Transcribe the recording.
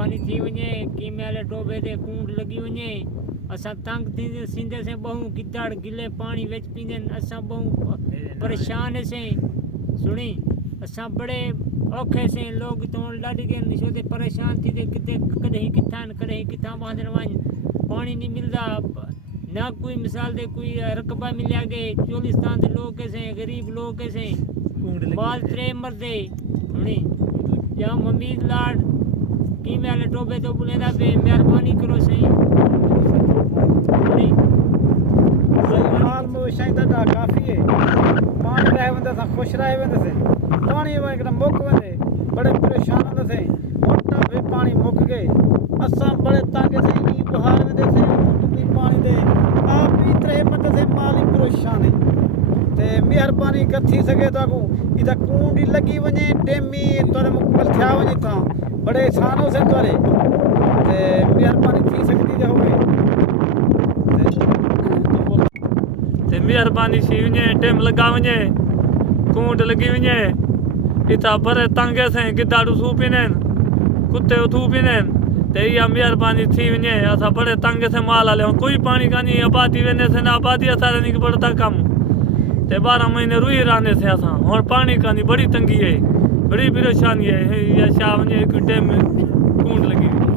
मेहरबानी थी वञे कीमे वाले टोबे ते कूंड लगी वञे असां तंग थींदे सिंधे से बहु गिद्दड़ गिले पानी विच पींदे असां बहु परेशान से सुनी असां बड़े औखे से लोग तो लड़ गए निशोते परेशान थी ते किते कदे किथा बांधन वन पानी नहीं मिलता ना कोई मिसाल दे कोई रकबा मिलिया गए चोलिस्तान के लोग कैसे गरीब लोग कैसे बाल त्रे मरदे सुनी या मम्मी लाड की वाले टोबे तो बुलेंदा पे मेहरबानी करो सही हाल मोशाई दा काफी है पानी रहे वंदे सा खुश रहे वंदे से पानी एकदम मुक वंदे बड़े परेशान होंदे से मोटा भी पानी मुक गए असां बड़े तंग से नी बहार वंदे से भी पानी दे आप भी त्रे मत से माली परेशान है ते मेहरबानी कर थी सके तो को इदा कूंडी लगी वने टेमी तोरे मुकमल थया वने ता बड़े सानो से तोरे ते मेहरबानी थी सकती जे होवे ते मेहरबानी सी वञे टेम लॻा वञे कूंड लॻी वञे इता भरे तंगे से गिदाड़ू थू पीने कुत्ते थू पीने ते इहा मेहरबानी थी वञे असां बड़े तंगे से माल हलियो कोई पानी कान्हे आबादी वेंदे से ना आबादी असां रहने के बड़ता कम ते 12 महीने रुई रहने से असां और पानी कान्हे बड़ी तंगी है बड़ी परेशानी है या छा वञे हिकु टेम कूंड लॻी